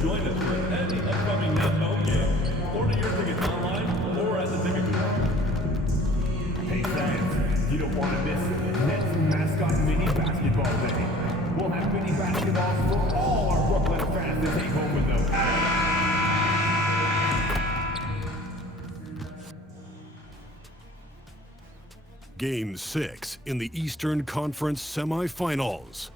join us for any upcoming Nets home game. Order your tickets online or at the ticket booth. Hey fans, you don't want to miss Nets mascot mini basketball day. We'll have mini basketballs for all our Brooklyn fans to take home with them. Game 6 in the Eastern Conference semifinals.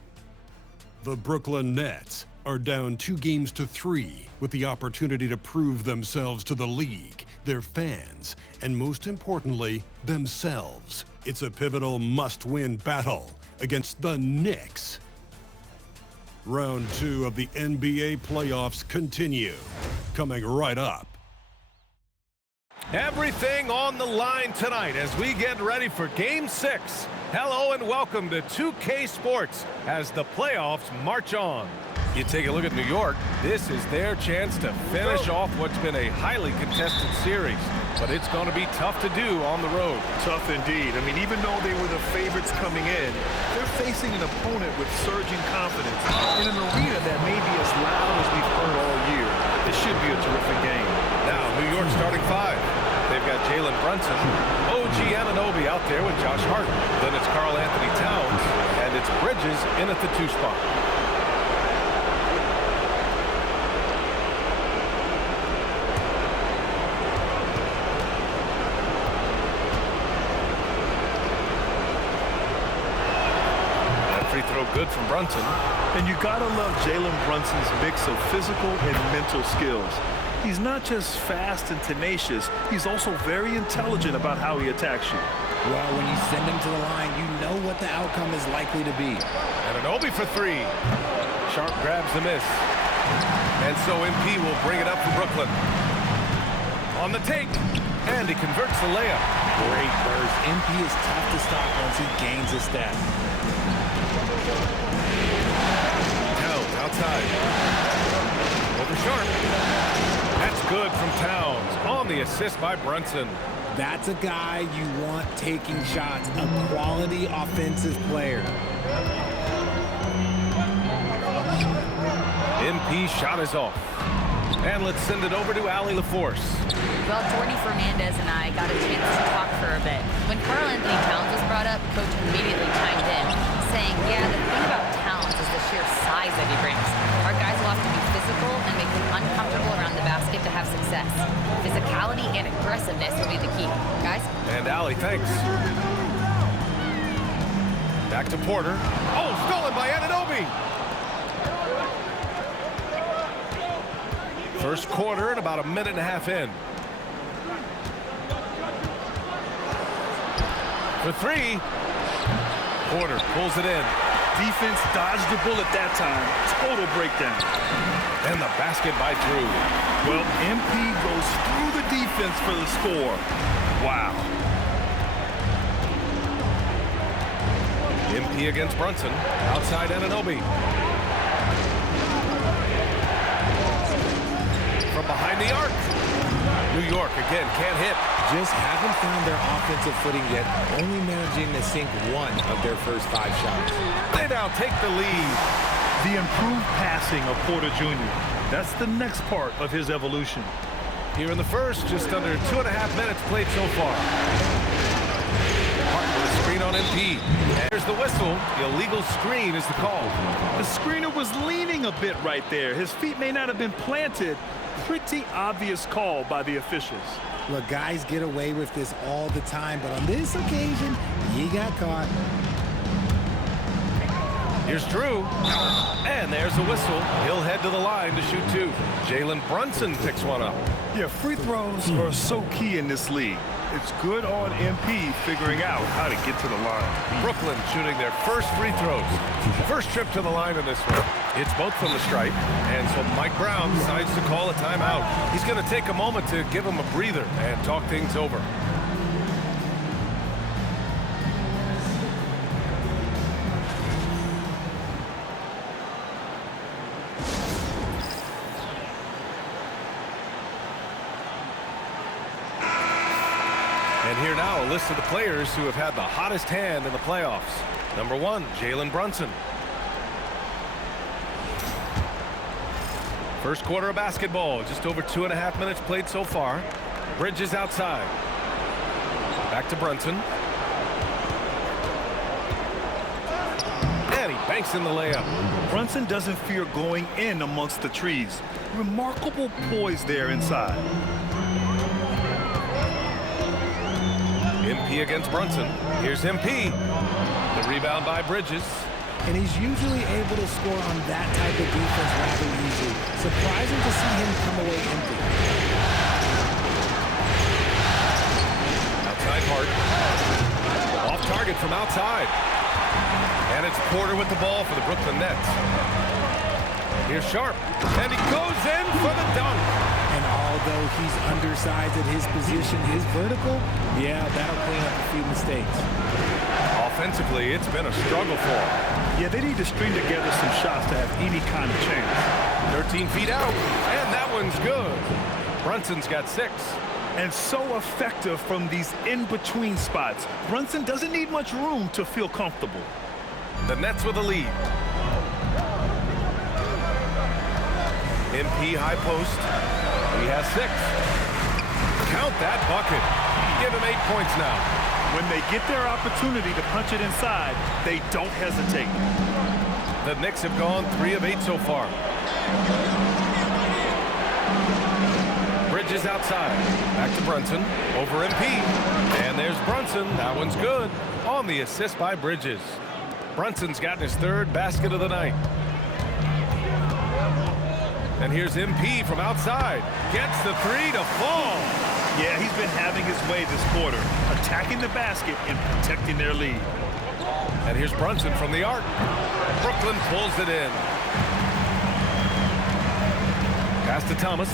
The Brooklyn Nets are down 2-3 with the opportunity to prove themselves to the league, their fans, and most importantly, themselves. It's a pivotal must-win battle against the Knicks. Round 2 of the NBA playoffs continue, coming right up. Everything on the line tonight as we get ready for Game 6. Hello and welcome to 2K Sports as the playoffs march on. You take a look at New York, this is their chance to finish off what's been a highly contested series. But it's going to be tough to do on the road. Tough indeed. I mean, even though they were the favorites coming in, they're facing an opponent with surging confidence in an arena that may be as loud as we've heard all year. It should be a terrific game. Now, New York starting 5. They've got Jalen Brunson, OG Anunoby out there with Josh Hart. Then it's Karl Anthony Towns, and it's Bridges in at the 2 spot. That free throw good from Brunson. And you gotta love Jalen Brunson's mix of physical and mental skills. He's not just fast and tenacious, he's also very intelligent about how he attacks you. Well, when you send him to the line, you know what the outcome is likely to be. Anunoby for 3. Sharp grabs the miss. And so MP will bring it up for Brooklyn. On the take, and he converts the layup. Great burst. MP is tough to stop once he gains a step. Towns outside. Over Sharp. That's good from Towns on the assist by Brunson. That's a guy you want taking shots, a quality offensive player. MP shot is off. And let's send it over to Allie LaForce. Well, Jordy Fernandez and I got a chance to talk for a bit. When Karl Anthony Towns was brought up, Coach immediately chimed in, saying, yeah, the thing about Towns is the sheer size that he brings. Our guys will have to be physical and make him uncomfortable around the basket to have success. Physicality and aggressiveness will be the key. Guys? And Allie, thanks. Back to Porter. Oh, stolen by Anunoby. First quarter and about a minute and a half in. For 3. Porter pulls it in. Defense dodged the bullet that time. Total breakdown. And the basket by Drew. Well, MP goes through the defense for the score. Wow. MP against Brunson. Outside Anunoby. From behind the arc. New York again can't hit. Just haven't found their offensive footing yet, only managing to sink 1 of their first 5 shots. They now take the lead. The improved passing of Porter Jr. That's the next part of his evolution. Here in the first, just under 2.5 minutes played so far. Hart with a screen on MP. There's the whistle. The illegal screen is the call. The screener was leaning a bit right there. His feet may not have been planted. Pretty obvious call by the officials. Look, guys get away with this all the time, but on this occasion, he got caught. Here's Drew. And there's the whistle. He'll head to the line to shoot 2. Jalen Brunson picks one up. Yeah, free throws are so key in this league. It's good on MP figuring out how to get to the line. Brooklyn shooting their first free throws. First trip to the line in this one. It's both from the stripe, and so Mike Brown decides to call a timeout. He's going to take a moment to give him a breather and talk things over. And here now, a list of the players who have had the hottest hand in the playoffs. Number 1, Jalen Brunson. First quarter of basketball, just over 2.5 minutes played so far. Bridges outside. Back to Brunson. And he banks in the layup. Brunson doesn't fear going in amongst the trees. Remarkable poise there inside. MP against Brunson. Here's MP. The rebound by Bridges. And he's usually able to score on that type of defense rather easily. Surprising to see him come away empty. Outside Hart. Off target from outside. And it's Porter with the ball for the Brooklyn Nets. Here's Sharp. And he goes in for the dunk. And although he's undersized at his position, his vertical, yeah, that'll clean up a few mistakes. Offensively, it's been a struggle for him. Yeah, they need to string together some shots to have any kind of chance. 13 feet out, and that one's good. Brunson's got 6. And so effective from these in-between spots. Brunson doesn't need much room to feel comfortable. The Nets with a lead. MP high post. He has 6. Count that bucket. Give him 8 points now. When they get their opportunity to punch it inside, they don't hesitate. The Knicks have gone 3 of 8 so far. Bridges outside. Back to Brunson. Over MP. And there's Brunson. That one's good. On the assist by Bridges. Brunson's gotten his 3rd basket of the night. And here's MP from outside. Gets the 3 to fall. Yeah, he's been having his way this quarter, attacking the basket and protecting their lead. And here's Brunson from the arc. Brooklyn pulls it in. Pass to Thomas.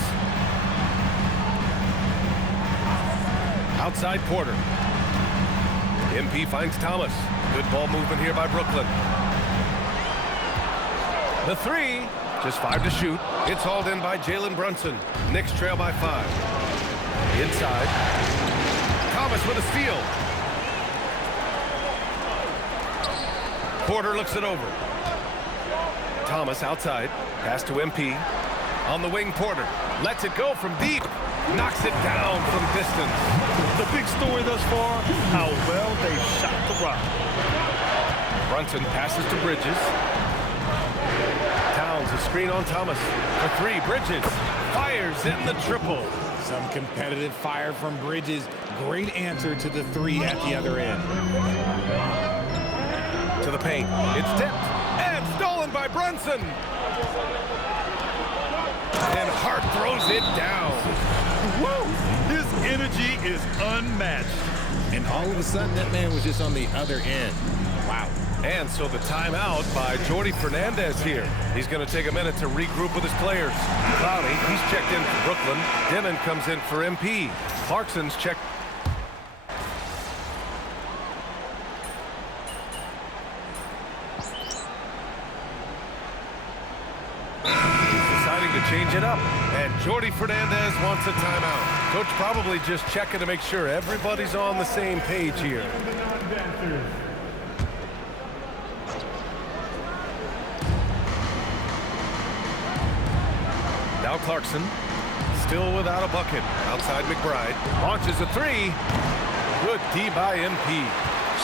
Outside Porter. MP finds Thomas. Good ball movement here by Brooklyn. The 3, just 5 to shoot. It's hauled in by Jalen Brunson. Knicks trail by 5. Inside. Thomas with a steal. Porter looks it over. Thomas outside. Pass to MP. On the wing, Porter. Lets it go from deep. Knocks it down from distance. The big story thus far, how well they shot the rock. Brunson passes to Bridges. Towns a screen on Thomas. For 3, Bridges fires in the triple. Some competitive fire from Bridges. Great answer to the 3 at the other end. To the paint. It's tipped and stolen by Brunson. And Hart throws it down. Woo! His energy is unmatched. And all of a sudden, that man was just on the other end. Wow. And so the timeout by Jordi Fernandez here. He's going to take a minute to regroup with his players. Clowney, he's checked in for Brooklyn. Denon comes in for MP. Clarkson's checked. He's deciding to change it up. And Jordi Fernandez wants a timeout. Coach probably just checking to make sure everybody's on the same page here. Now Clarkson, still without a bucket. Outside McBride, launches a 3. Good D by MP.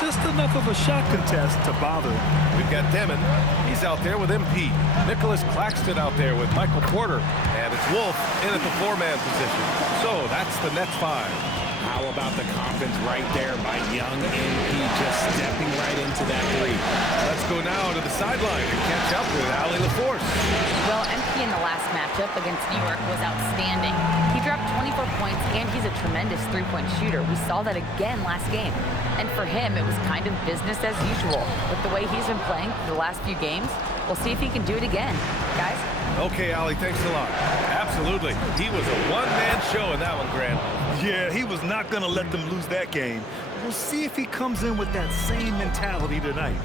Just enough of a shot contest to bother. We've got Demon. He's out there with MP. Nicholas Claxton out there with Michael Porter. And it's Wolf in at the 4-man position. So that's the Nets 5. How about the confidence right there by young MP just stepping right into that 3. Let's go now to the sideline and catch up with Allie LaForce. Well, MP in the last matchup against New York was outstanding. He dropped 24 points, and he's a tremendous three-point shooter. We saw that again last game. And for him, it was kind of business as usual. With the way he's been playing for the last few games, we'll see if he can do it again. Guys? Okay, Allie, thanks a lot. Absolutely. He was a one-man show in that one, Grant. Yeah, he was not going to let them lose that game. We'll see if he comes in with that same mentality tonight.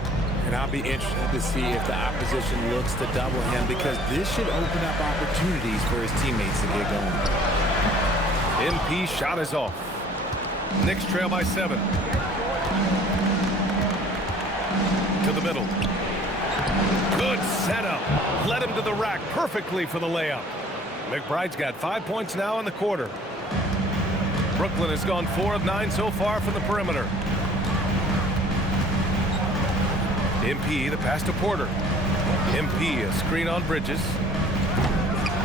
And I'll be interested to see if the opposition looks to double him, because this should open up opportunities for his teammates to get going. MP shot is off. Knicks trail by 7. To the middle. Good setup. Led him to the rack perfectly for the layup. McBride's got 5 points now in the quarter. Brooklyn has gone 4 of 9 so far from the perimeter. MP, the pass to Porter. MP, a screen on Bridges.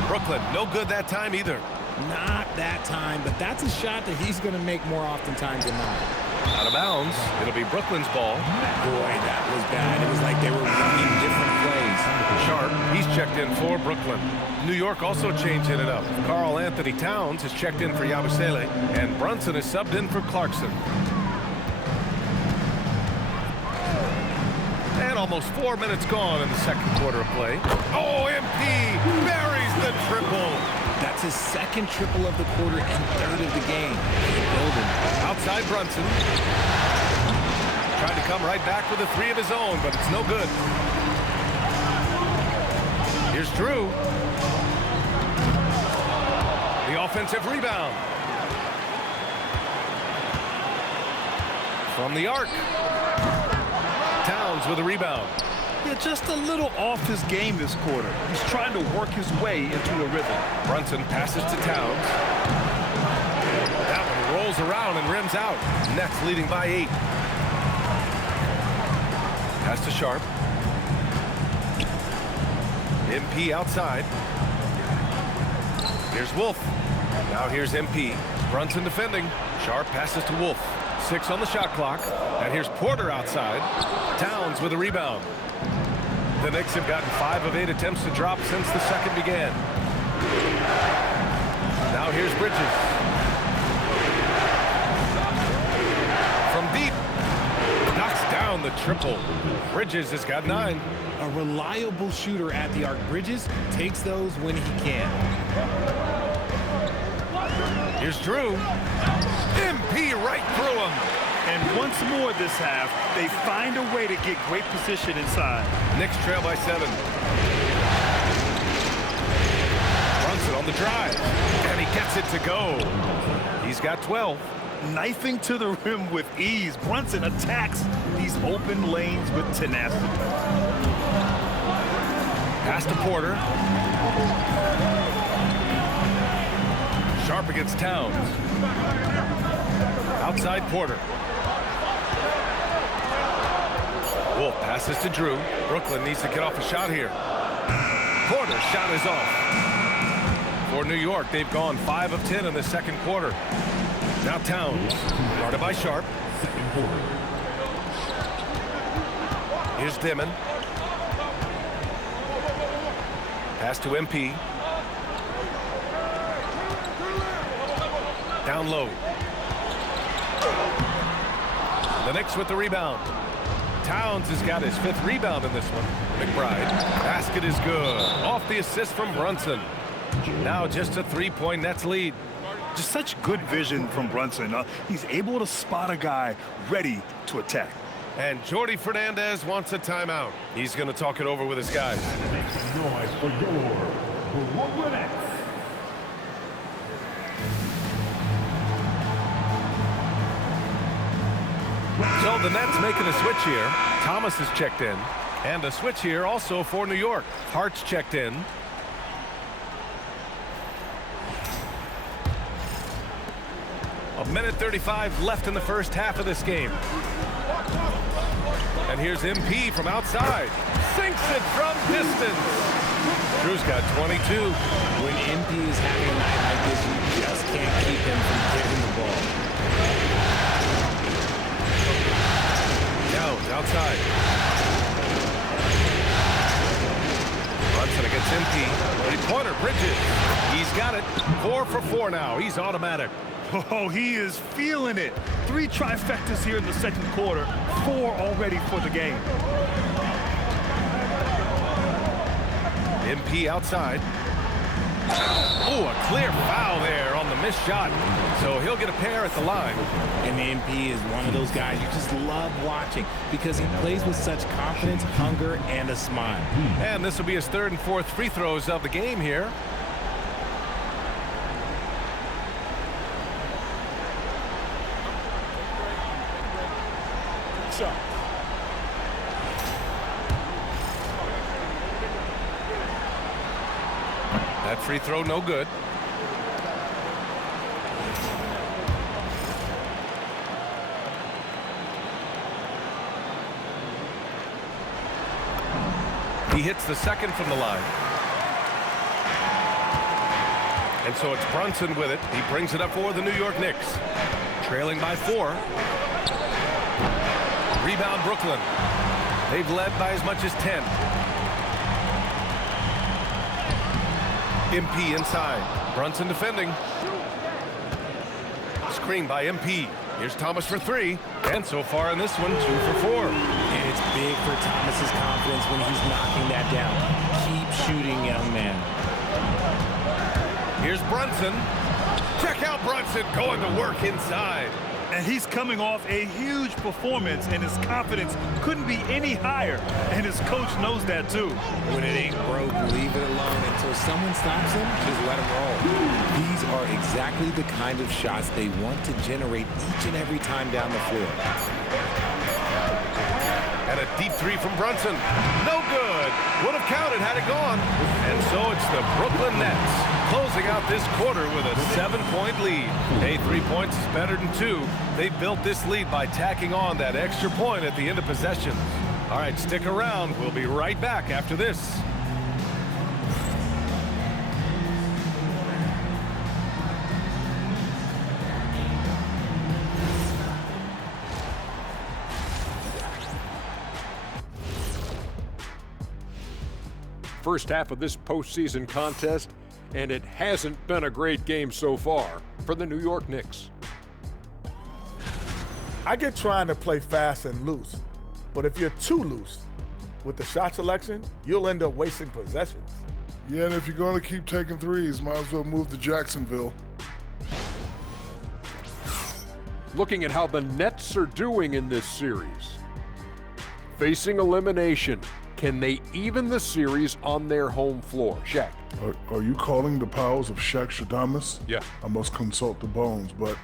Brooklyn, no good that time either. Not that time, but that's a shot that he's going to make more oftentimes than not. Out of bounds. It'll be Brooklyn's ball. Boy, that was bad. It was like they were running different plays. Sharp, he's checked in for Brooklyn. New York also changing it up. Karl Anthony Towns has checked in for Yabusele, and Brunson is subbed in for Clarkson. And almost 4 minutes gone in the second quarter of play. Oh, MP buries the triple. That's his second triple of the quarter and third of the game. Building. Outside Brunson. Trying to come right back with a 3 of his own, but it's no good. Here's Drew. The offensive rebound. From the arc. Towns with a rebound. Yeah, just a little off his game this quarter. He's trying to work his way into a rhythm. Brunson passes to Towns. That one rolls around and rims out. Nets leading by 8. Pass to Sharp. MP outside. Here's Wolf. Now here's MP. Brunson defending. Sharp passes to Wolf. 6 on the shot clock. And here's Porter outside. Towns with a rebound. The Knicks have gotten 5 of 8 attempts to drop since the second began. Now here's Bridges. From deep. Knocks down the triple. Bridges has got 9. A reliable shooter at the arc. Bridges takes those when he can. Here's Drew. MP right through him. And once more this half, they find a way to get great position inside. Knicks trail by 7. Brunson on the drive. And he gets it to go. He's got 12. Knifing to the rim with ease. Brunson attacks these open lanes with tenacity. Pass to Porter. Sharp against Towns. Outside Porter. Wolf passes to Drew. Brooklyn needs to get off a shot here. Porter's shot is off. For New York, they've gone 5 of 10 in the second quarter. Now Towns, guarded by Sharp. Here's Dimon. Pass to MP. Down low. The Knicks with the rebound. Towns has got his 5th rebound in this one. McBride. Basket is good. Off the assist from Brunson. Now just a 3-point Nets lead. Just such good vision from Brunson. He's able to spot a guy ready to attack. And Jordi Fernandez wants a timeout. He's going to talk it over with his guys. Noise for your Brooklyn Nets. So the Nets making a switch here. Thomas is checked in. And a switch here also for New York. Hart's checked in. A minute 35 left in the first half of this game. And here's MP from outside. Sinks it from distance. Drew's got 22. When MP is having a night like this, you just can't keep him from getting the ball. Towns outside. Brunson against MP. Three-pointer, Bridges. He's got it. 4 for 4 now. He's automatic. Oh, he is feeling it. 3 trifectas here in the second quarter. 4 already for the game. MP outside. Oh, a clear foul there on the missed shot. So he'll get a pair at the line. And MP is one of those guys you just love watching because he plays with such confidence, hunger, and a smile. And this will be his 3rd and 4th free throws of the game here. That free throw no good. He hits the second from the line. And so it's Brunson with it. He brings it up for the New York Knicks. Trailing by 4. Rebound Brooklyn. They've led by as much as 10. MP inside. Brunson defending. Screen by MP. Here's Thomas for 3. And so far in this one, 2 for 4. And it's big for Thomas's confidence when he's knocking that down. Keep shooting, young man. Here's Brunson. Check out Brunson going to work inside. And he's coming off a huge performance, and his confidence couldn't be any higher. And his coach knows that, too. When it ain't broke, leave it alone until someone stops him. Just let him roll. These are exactly the kind of shots they want to generate each and every time down the floor. And a deep 3 from Brunson. No good. Would have counted had it gone. And so it's the Brooklyn Nets closing out this quarter with a 7-point lead. Hey, 3 points is better than 2. They built this lead by tacking on that extra point at the end of possession. All right, stick around. We'll be right back after this. First half of this postseason contest, and it hasn't been a great game so far for the New York Knicks. I get trying to play fast and loose, but if you're too loose with the shot selection, you'll end up wasting possessions. Yeah, and if you're going to keep taking threes, might as well move to Jacksonville. Looking at how the Nets are doing in this series. Facing elimination, can they even the series on their home floor? Shaq. Are you calling the powers of Shaq Shadamas? Yeah. I must consult the bones, but...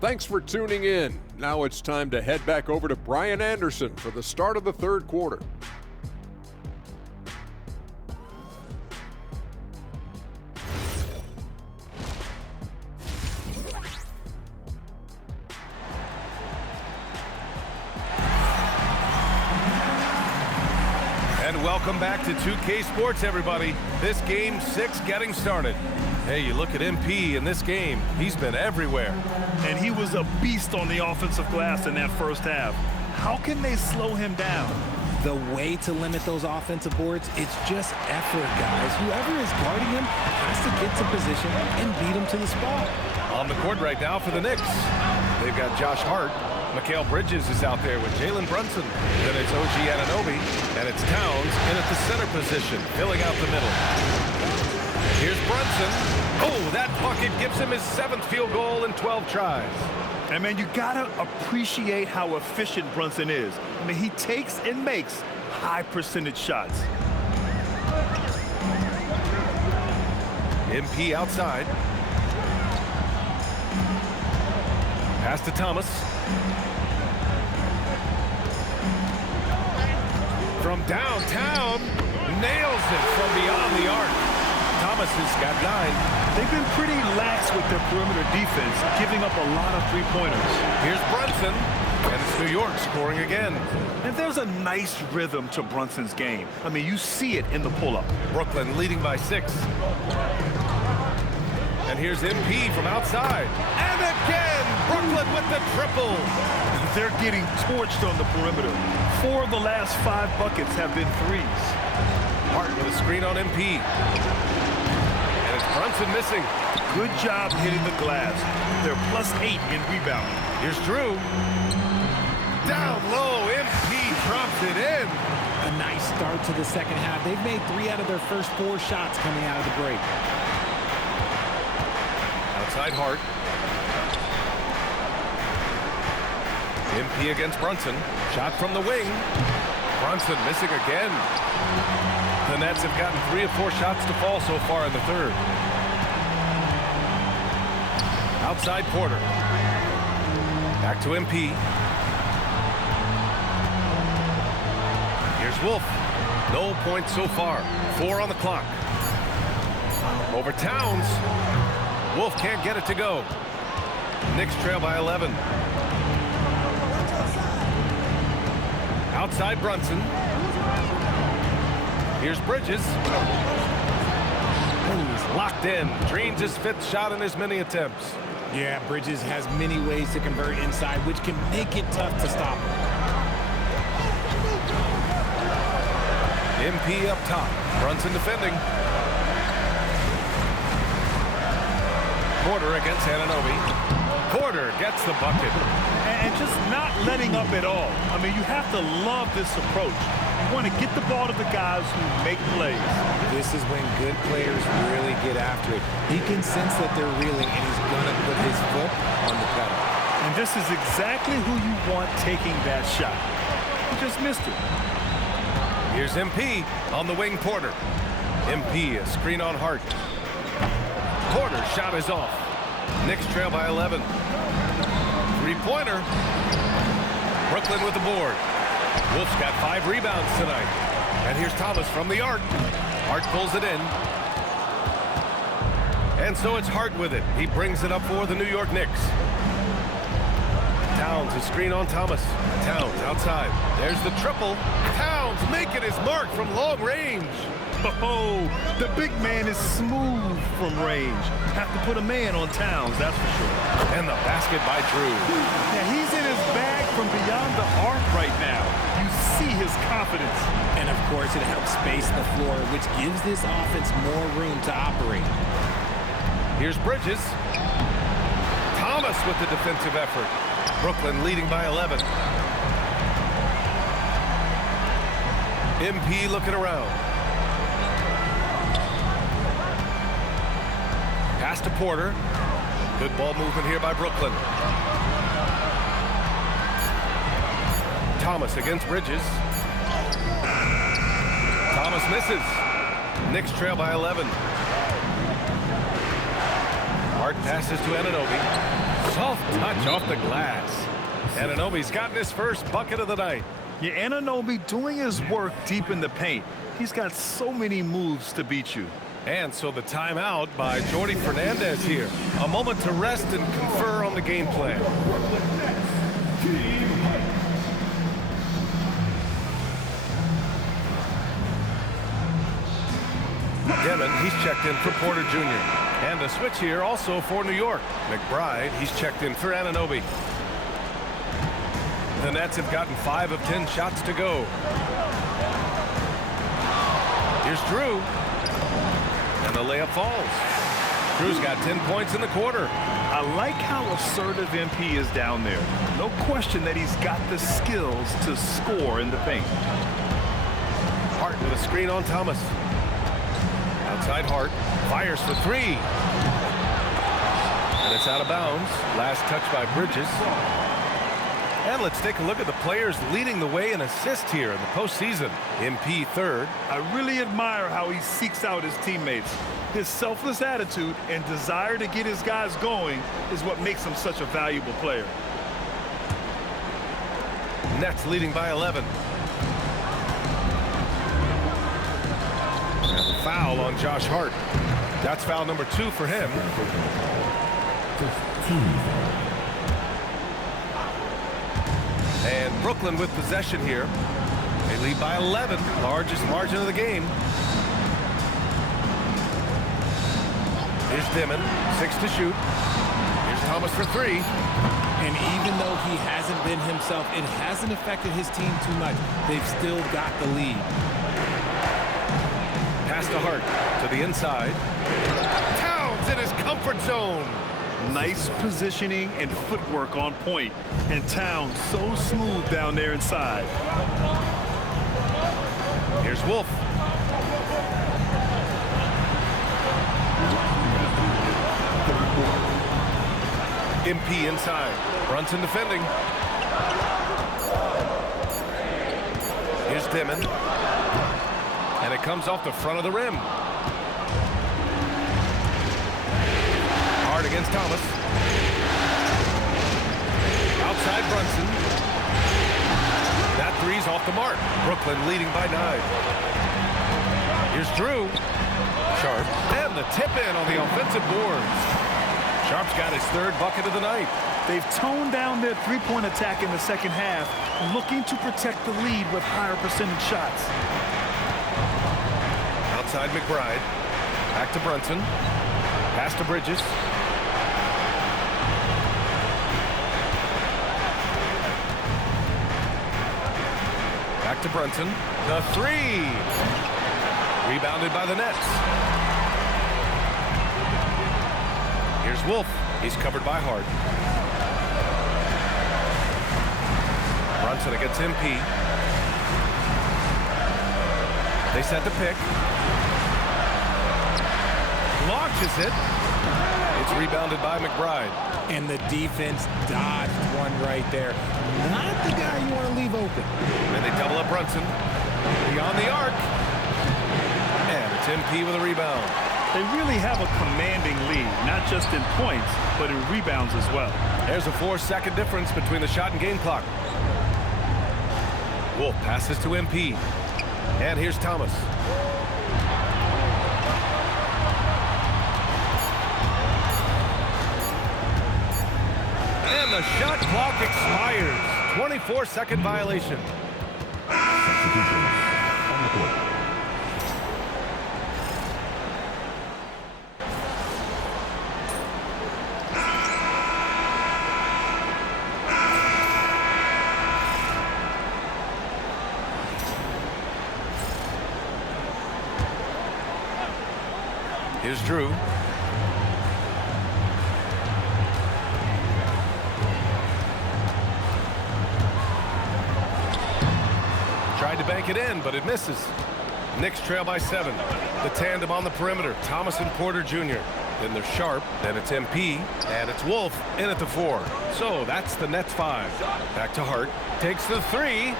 Thanks for tuning in. Now it's time to head back over to Brian Anderson for the start of the third quarter. Welcome back to 2K Sports, everybody. This game 6 getting started. Hey, you look at MP in this game, he's been everywhere. And he was a beast on the offensive glass in that first half. How can they slow him down? The way to limit those offensive boards, it's just effort, guys. Whoever is guarding him has to get to position and beat him to the spot. On the court right now for the Knicks. They've got Josh Hart. Mikal Bridges is out there with Jalen Brunson. Then it's OG Anunoby, and it's Towns in at the center position, filling out the middle. Here's Brunson. Oh, that bucket gives him his 7th field goal in 12 tries. And, man, you got to appreciate how efficient Brunson is. I mean, he takes and makes high-percentage shots. MP outside. Pass to Thomas. From downtown, nails it from beyond the arc. Thomas has got 9. They've been pretty lax with their perimeter defense, giving up a lot of three-pointers. Here's Brunson, and it's New York scoring again. And there's a nice rhythm to Brunson's game. I mean, you see it in the pull-up. Brooklyn leading by 6. And here's MP from outside. And again, Brooklyn with the triple. They're getting torched on the perimeter. 4 of the last 5 buckets have been threes. Hart with a screen on MP. And it's Brunson missing. Good job hitting the glass. They're +8 in rebounding. Here's Drew. Down low, MP drops it in. A nice start to the second half. They've made 3 out of their first 4 shots coming out of the break. Outside Hart. MP against Brunson. Shot from the wing. Brunson missing again. The Nets have gotten 3 of 4 shots to fall so far in the third. Outside Porter. Back to MP. Here's Wolf. No points so far. 4 on the clock. Over Towns. Wolf can't get it to go. Knicks trail by 11. Outside Brunson. Here's Bridges. He's locked in. Dreams his 5th shot in as many attempts. Yeah, Bridges has many ways to convert inside, which can make it tough to stop him. MP up top. Brunson defending. Porter against Anunoby. Porter gets the bucket. And just not letting up at all. I mean, you have to love this approach. You want to get the ball to the guys who make plays. This is when good players really get after it. He can sense that they're reeling, and he's going to put his foot on the pedal. And this is exactly who you want taking that shot. He just missed it. Here's MP on the wing. Porter. MP, a screen on Hart. Porter's shot is off. Knicks trail by 11. Three-pointer. Brooklyn with the board. Wolf's got 5 rebounds tonight. And here's Thomas from the arc. Hart pulls it in. And so it's Hart with it. He brings it up for the New York Knicks. Towns, a screen on Thomas. Towns outside. There's the triple. Towns making his mark from long range. Oh, the big man is smooth from range. Have to put a man on Towns, that's for sure. And the basket by Drew. Yeah, he's in his bag from beyond the arc right now. You see his confidence. And, of course, it helps space the floor, which gives this offense more room to operate. Here's Bridges. Thomas with the defensive effort. Brooklyn leading by 11. MP looking around. Pass to Porter. Good ball movement here by Brooklyn. Thomas against Bridges. Thomas misses. Knicks trail by 11. Hart passes to Anunoby. Soft touch off the glass. Anunoby's gotten his first bucket of the night. Yeah, Anunoby doing his work deep in the paint. He's got so many moves to beat you. And so the timeout by Jordi Fernandez here. A moment to rest and confer on the game plan. Demon, he's checked in for Porter Jr. And a switch here also for New York. McBride, he's checked in for Anunoby. The Nets have gotten 5 of 10 shots to go. Here's Drew. And the layup falls. Drew's got 10 points in the quarter. I like how assertive MP is down there. No question that he's got the skills to score in the paint. Hart with a screen on Thomas. Outside Hart. Fires for 3. And it's out of bounds. Last touch by Bridges. And let's take a look at the players leading the way in assists here in the postseason. MP 3rd. I really admire how he seeks out his teammates. His selfless attitude and desire to get his guys going is what makes him such a valuable player. Nets leading by 11. And a foul on Josh Hart. That's foul number 2 for him. And Brooklyn with possession here. They lead by 11, largest margin of the game. Here's Dimon, 6 to shoot. Here's Thomas for 3. And even though he hasn't been himself, it hasn't affected his team too much. They've still got the lead. Pass to Hart, to the inside. Towns in his comfort zone. Nice positioning and footwork on point. And Towns so smooth down there inside. Here's Wolf. MP inside. Brunson defending. Here's Dimon. And it comes off the front of the rim. Hard against Thomas. Outside Brunson. That three's off the mark. Brooklyn leading by 9. Here's Drew. Sharp. And the tip in on the offensive boards. Sharp's got his 3rd bucket of the night. They've toned down their three-point attack in the second half, looking to protect the lead with higher percentage shots. Outside McBride. Back to Brunson. Pass to Bridges. Back to Brunson. The 3. Rebounded by the Nets. Here's Wolf. He's covered by Hart. Brunson against MP. They set the pick. Launches it. It's rebounded by McBride. And the defense dodged one right there. Not the guy you want to leave open. And they double up Brunson. Beyond the arc. And it's MP with a rebound. They really have a commanding lead, not just in points, but in rebounds as well. There's a 4-second difference between the shot and game clock. Wolf passes to MP. And here's Thomas. And the shot clock expires. 24-second violation. Here's Drew. Tried to bank it in, but it misses. Knicks trail by 7. The tandem on the perimeter, Thomas and Porter Jr. Then they're Sharp, then it's MP, and it's Wolf in at the 4. So that's the Nets 5. Back to Hart. Takes the 3.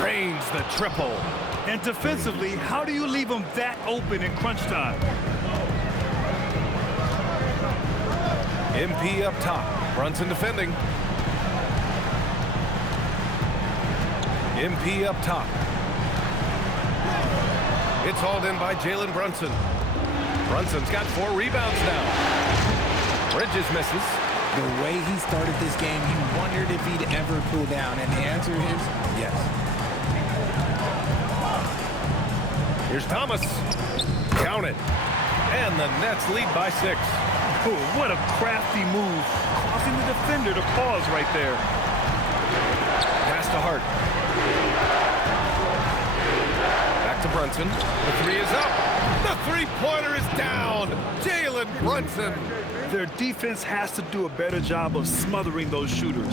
Drains the triple. And defensively, how do you leave them that open in crunch time? MP up top. Brunson defending. MP up top. It's hauled in by Jalen Brunson. Brunson's got 4 rebounds now. Bridges misses. The way he started this game, you wondered if he'd ever cool down, and the answer is yes. Here's Thomas. Count it. And the Nets lead by 6. Oh, what a crafty move, causing the defender to pause right there. Pass to Hart. Back to Brunson. The 3 is up. The 3-pointer is down. Jalen Brunson. Their defense has to do a better job of smothering those shooters.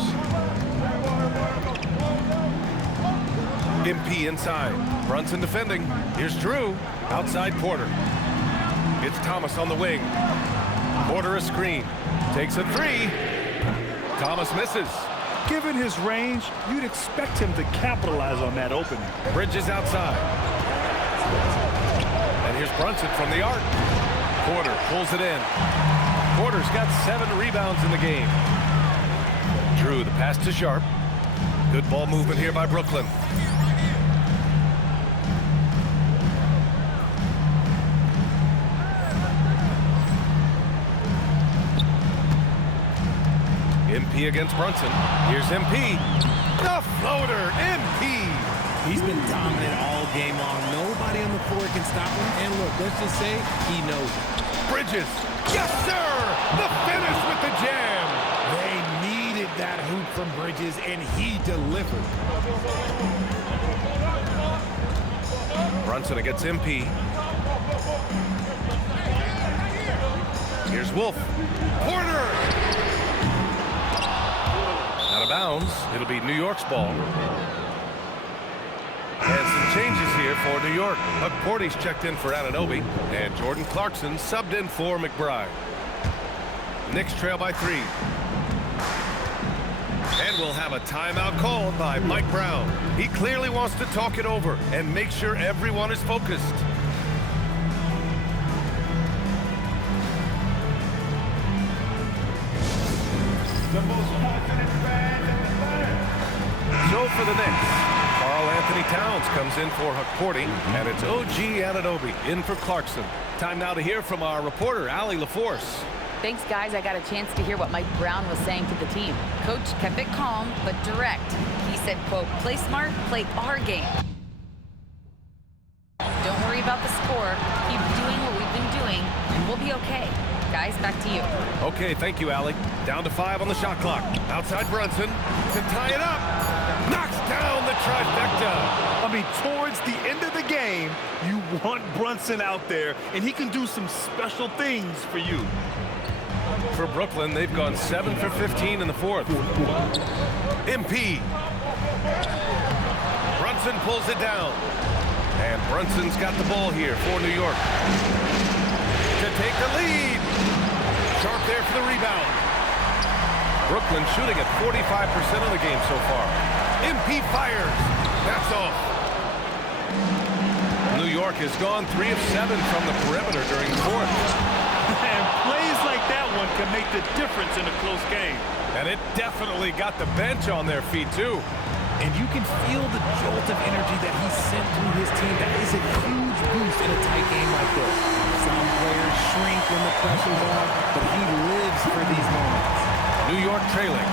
MP inside. Brunson defending. Here's Drew. Outside Porter. It's Thomas on the wing. Porter a screen. Takes a 3. Thomas misses. Given his range, you'd expect him to capitalize on that opening. Bridges outside. And here's Brunson from the arc. Porter pulls it in. Porter's got 7 rebounds in the game. Drew, the pass to Sharp. Good ball movement here by Brooklyn. MP against Brunson. Here's MP. The floater, MP. He's been dominant all game long. Nobody on the floor can stop him. And look, let's just say he knows it. Bridges. Yes, sir. The finish with the jam. They needed that hoop from Bridges, and he delivered. Brunson against MP. Here's Wolf. Porter. Out of bounds. It'll be New York's ball. And some changes here for New York. McPorty's checked in for Anunoby, and Jordan Clarkson subbed in for McBride. Knicks trail by 3. And we'll have a timeout called by Mike Brown. He clearly wants to talk it over and make sure everyone is focused. The most passionate fans in the planet. So for the Knicks, Anthony Towns comes in for Hukporti, and it's OG Anunoby in for Clarkson. Time now to hear from our reporter, Allie LaForce. Thanks, guys. I got a chance to hear what Mike Brown was saying to the team. Coach kept it calm, but direct. He said, quote, play smart, play our game. Don't worry about the score. Keep doing what we've been doing, and we'll be okay. Guys, back to you. Okay, thank you, Allie. Down to 5 on the shot clock. Outside Brunson to tie it up. Knocks down the trifecta. I mean, towards the end of the game, you want Brunson out there, and he can do some special things for you. For Brooklyn, they've gone 7 for 15 in the fourth. MP. Brunson pulls it down. And Brunson's got the ball here for New York. To take the lead. Sharp there for the rebound. Brooklyn shooting at 45% of the game so far. MP fires. That's off. New York has gone 3 of 7 from the perimeter during the fourth. And plays like that one can make the difference in a close game. And it definitely got the bench on their feet, too. And you can feel the jolt of energy that he sent through his team. That is a huge boost in a tight game like this. Some players shrink when the pressure's on, but he lives for these moments. New York trailing.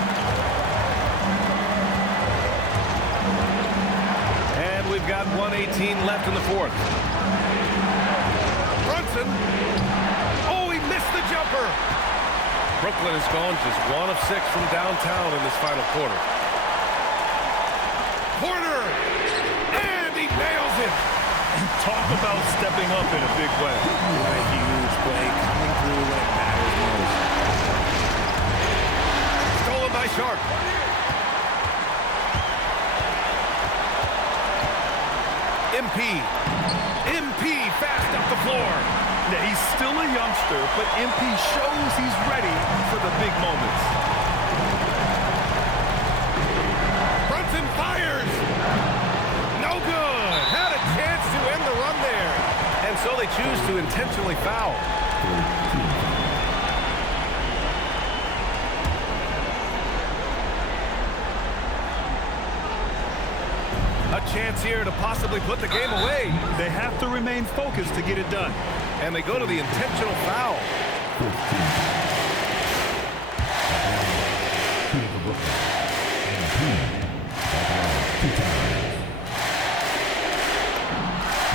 And we've got 1:18 left in the fourth. Brunson. Oh, he missed the jumper. Brooklyn has gone just 1 of 6 from downtown in this final quarter. Porter. And he nails it. Talk about stepping up in a big way. What a huge play coming through when it matters most. Stolen by Sharp. MP fast up the floor. Now, he's still a youngster, but MP shows he's ready for the big moments. Brunson fires. No good. Had a chance to end the run there. And so they choose to intentionally foul. A chance here to possibly put the game away. They have to remain focused to get it done. And they go to the intentional foul.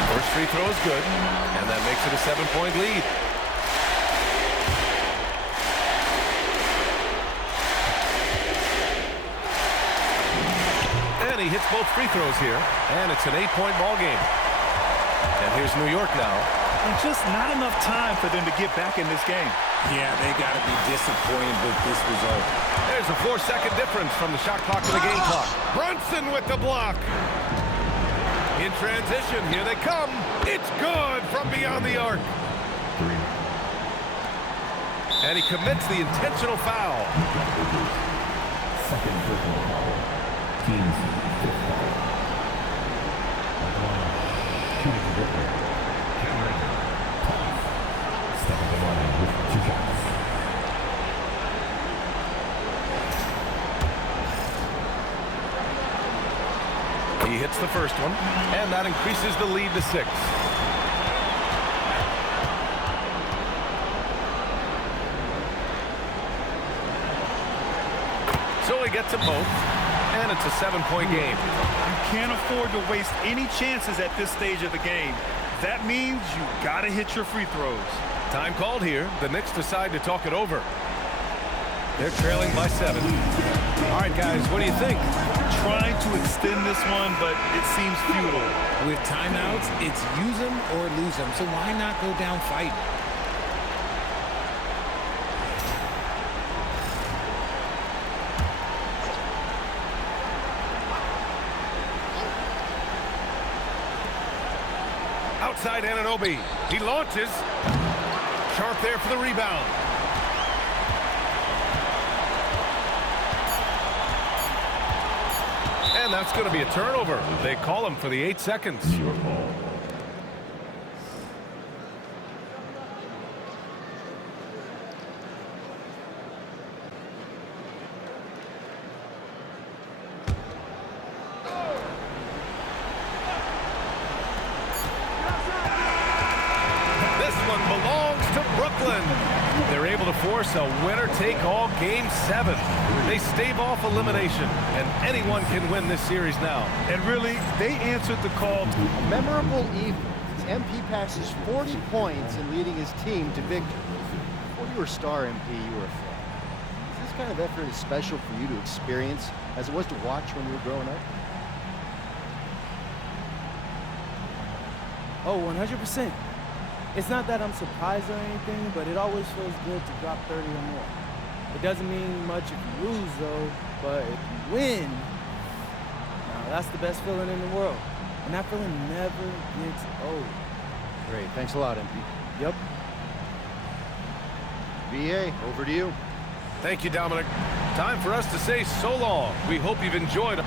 First free throw is good, and that makes it a 7-point lead. And he hits both free throws here, and it's an 8-point ball game. And here's New York now. And just not enough time for them to get back in this game. Yeah, they got to be disappointed with this result. There's a 4-second difference from the shot clock to the game clock. Brunson with the block. In transition, here they come. It's good from beyond the arc. And he commits the intentional foul. Second personal foul. Team's fifth foul. Shooting the Brooklyn. Cameron Thomas. Stepping the line with 2 shots. He hits the first one, and that increases the lead to 6. So he gets them both, and it's a 7-point game. You can't afford to waste any chances at this stage of the game. That means you got to hit your free throws. Time called here. The Knicks decide to talk it over. They're trailing by 7. All right, guys, what do you think? Trying to extend this one, but it seems futile. With timeouts, it's use them or lose them, so why not go down fighting? Outside Anunoby. He launches. Sharp there for the rebound. And that's going to be a turnover. They call him for the 8 seconds. Your ball. one belongs to Brooklyn. They're able to force a winner-take-all Game 7. They stave off elimination, and anyone can win this series now. And really, they answered the call. A memorable evening as MP passes 40 points in leading his team to victory. Before you were a star, MP, you were a fan. Is this kind of effort as special for you to experience as it was to watch when you were growing up? Oh, 100%. It's not that I'm surprised or anything, but it always feels good to drop 30 or more. It doesn't mean much if you lose, though, but if you win, now that's the best feeling in the world. And that feeling never gets old. Great. Thanks a lot, MP. Yep. VA, over to you. Thank you, Dominic. Time for us to say so long. We hope you've enjoyed